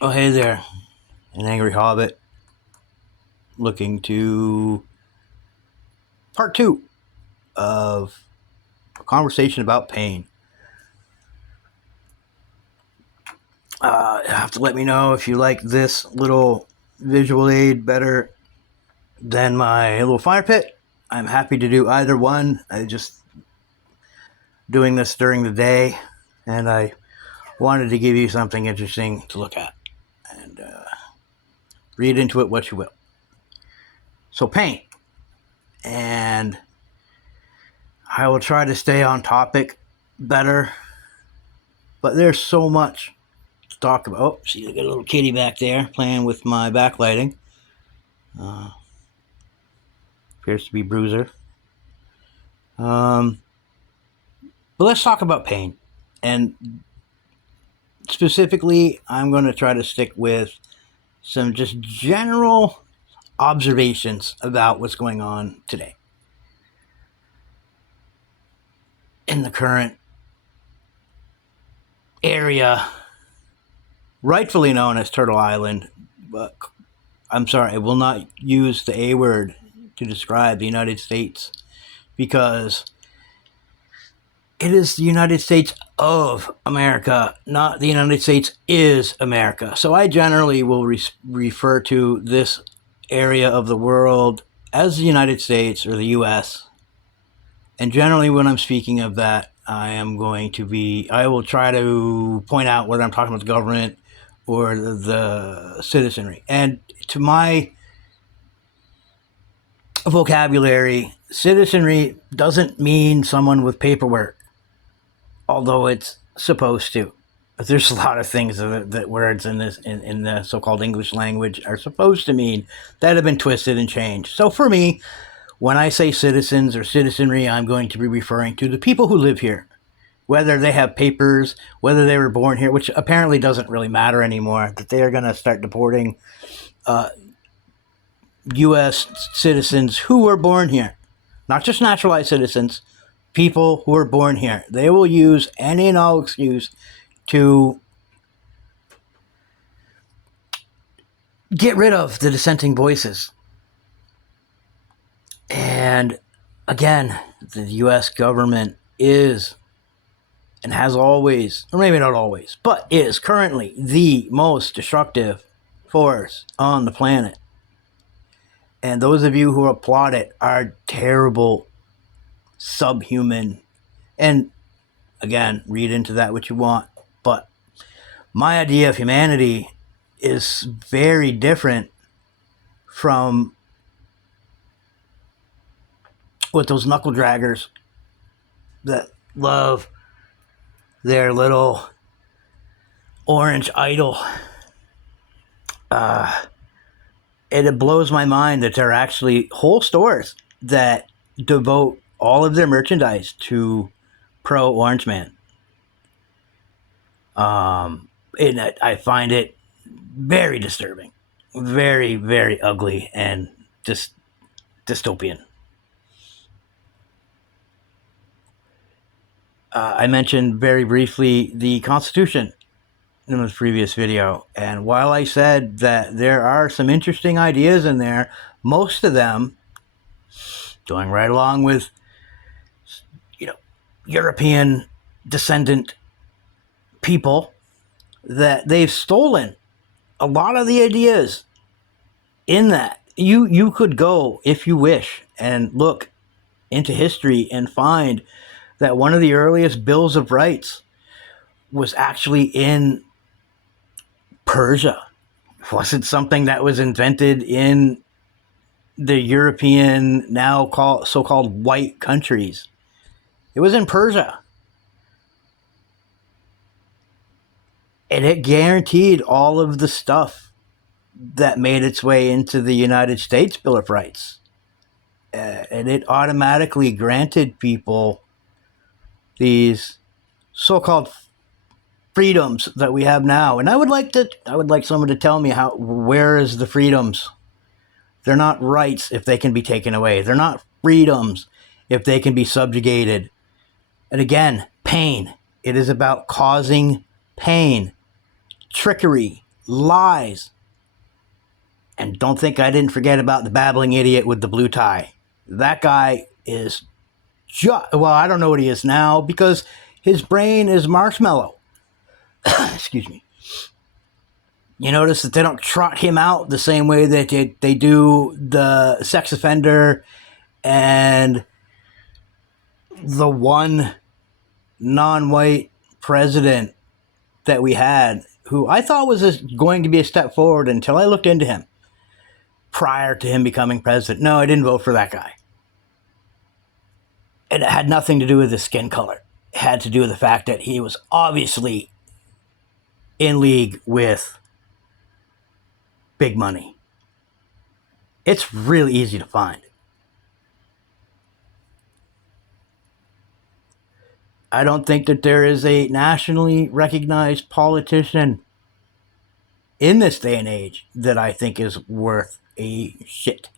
Oh, hey there, an angry hobbit looking to part two of a conversation about pain. You have to let me know if you like this little visual aid better than my little fire pit. I'm happy to do either one. I just doing this during the day, and I wanted to give you something interesting to look at and read into it what you will. So, pain, and I will try to stay on topic better, but there's so much talk about. Oh, see, I got a little kitty back there playing with my backlighting. Uh, Appears to be Bruiser. But let's talk about pain. And specifically, I'm going to try to stick with some just general observations about what's going on today in the current area, rightfully known as Turtle Island. But I'm sorry, I will not use the A word to describe the United States because it is the United States of America, not the United States is America. So I generally will refer to this area of the world as the United States or the U.S. And generally, when I'm speaking of that, I will try to point out whether I'm talking about the government or the citizenry. And to my vocabulary, citizenry doesn't mean someone with paperwork, although it's supposed to. But there's a lot of things that words in the so-called English language are supposed to mean that have been twisted and changed. So for me, when I say citizens or citizenry, I'm going to be referring to the people who live here, whether they have papers, whether they were born here, which apparently doesn't really matter anymore, that they are going to start deporting U.S. citizens who were born here, not just naturalized citizens, people who are born here. They will use any and all excuse to get rid of the dissenting voices. And again, the U.S. government is and has always, or maybe not always, but is currently the most destructive force on the planet. And those of you who applaud it are terrible, subhuman, and again, read into that what you want. But my idea of humanity is very different from what those knuckle draggers that love their little orange idol. It blows my mind that there are actually whole stores that devote all of their merchandise to pro Orange Man. And I find it very disturbing, very, very ugly, and just dystopian. I mentioned very briefly the Constitution in the previous video, and while I said that there are some interesting ideas in there, most of them going right along with, European descendant people, that they've stolen a lot of the ideas in that. You could go, if you wish, and look into history and find that one of the earliest bills of rights was actually in Persia. It wasn't something that was invented in the European, now so-called white countries. It was in Persia. And it guaranteed all of the stuff that made its way into the United States Bill of Rights. And it automatically granted people these so-called freedoms that we have now. And I would like someone to tell me where is the freedoms? They're not rights if they can be taken away. They're not freedoms if they can be subjugated. And again, pain. It is about causing pain, trickery, lies. And don't think I didn't forget about the babbling idiot with the blue tie. That guy is well, I don't know what he is now because his brain is marshmallow. Excuse me. You notice that they don't trot him out the same way that they do the sex offender and the one non-white president that we had, who I thought was going to be a step forward until I looked into him prior to him becoming president. No, I didn't vote for that guy. And it had nothing to do with his skin color. It had to do with the fact that he was obviously in league with big money. It's really easy to find. I don't think that there is a nationally recognized politician in this day and age that I think is worth a shit.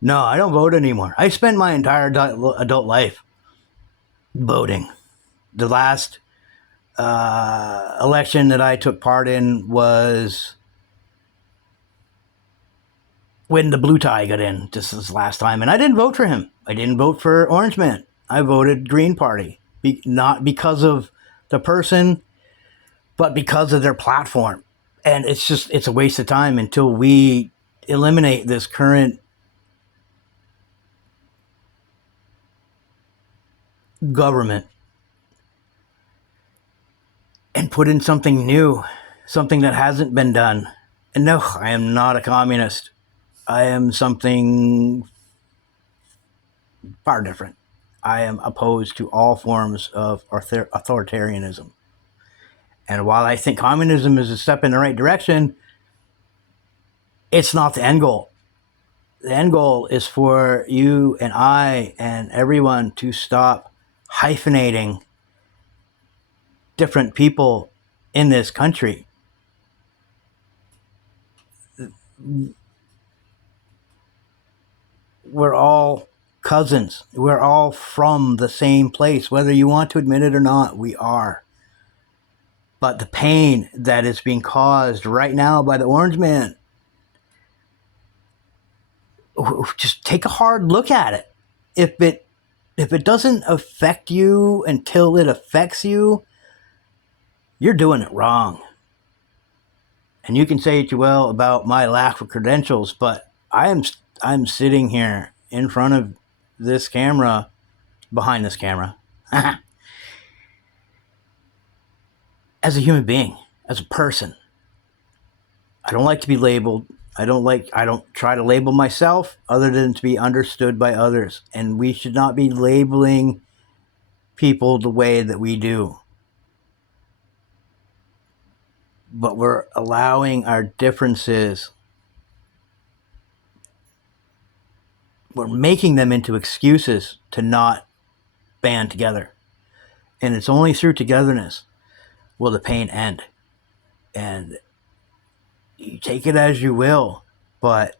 No, I don't vote anymore. I spent my entire adult life voting. The last election that I took part in was when the blue tie got in. This is the last time. And I didn't vote for him. I didn't vote for Orange Man. I voted Green Party. Not because of the person, but because of their platform. And it's a waste of time until we eliminate this current government and put in something new, something that hasn't been done. And no, I am not a communist. I am something far different. I am opposed to all forms of authoritarianism. And while I think communism is a step in the right direction, it's not the end goal. The end goal is for you and I and everyone to stop hyphenating different people in this country. We're all cousins. We're all from the same place. Whether you want to admit it or not, we are. But the pain that is being caused right now by the Orange Man, just take a hard look at it. If it doesn't affect you until it affects you, you're doing it wrong. And you can say what you will about my lack of credentials, but I'm sitting here in front of this camera, behind this camera, as a human being, as a person. I don't like to be labeled. I don't try to label myself other than to be understood by others. And we should not be labeling people the way that we do. But we're allowing our differences, we're making them into excuses to not band together. And it's only through togetherness will the pain end. And you take it as you will, but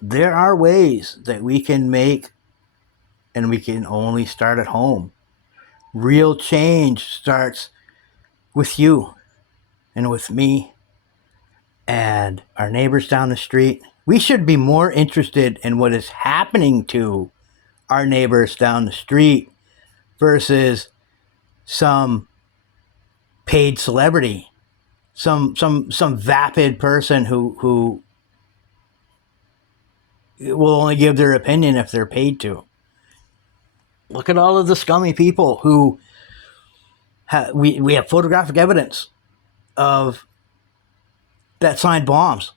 there are ways that we can make, and we can only start at home. Real change starts with you and with me and our neighbors down the street. We should be more interested in what is happening to our neighbors down the street versus some paid celebrity, some vapid person who will only give their opinion if they're paid to. Look at all of the scummy people who we have photographic evidence of that signed bombs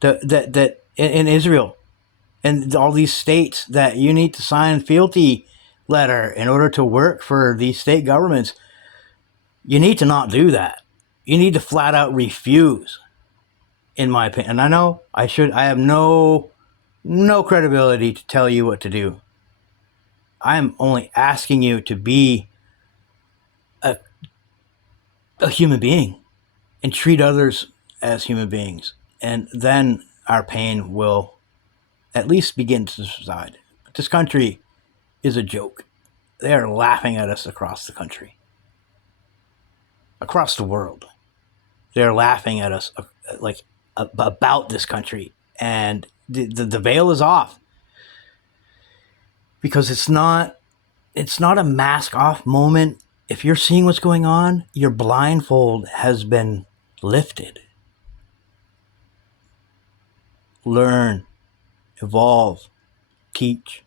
that in Israel and all these states that you need to sign fealty letter in order to work for these state governments. You need to not do that. You need to flat out refuse, in my opinion. And I know I have no credibility to tell you what to do. I am only asking you to be a human being and treat others as human beings. And then our pain will at least begin to subside. But this country is a joke. They are laughing at us across the country, across the world. They're laughing at us, like about this country, and the veil is off because it's not a mask off moment. If you're seeing what's going on, your blindfold has been lifted. Learn, evolve, teach,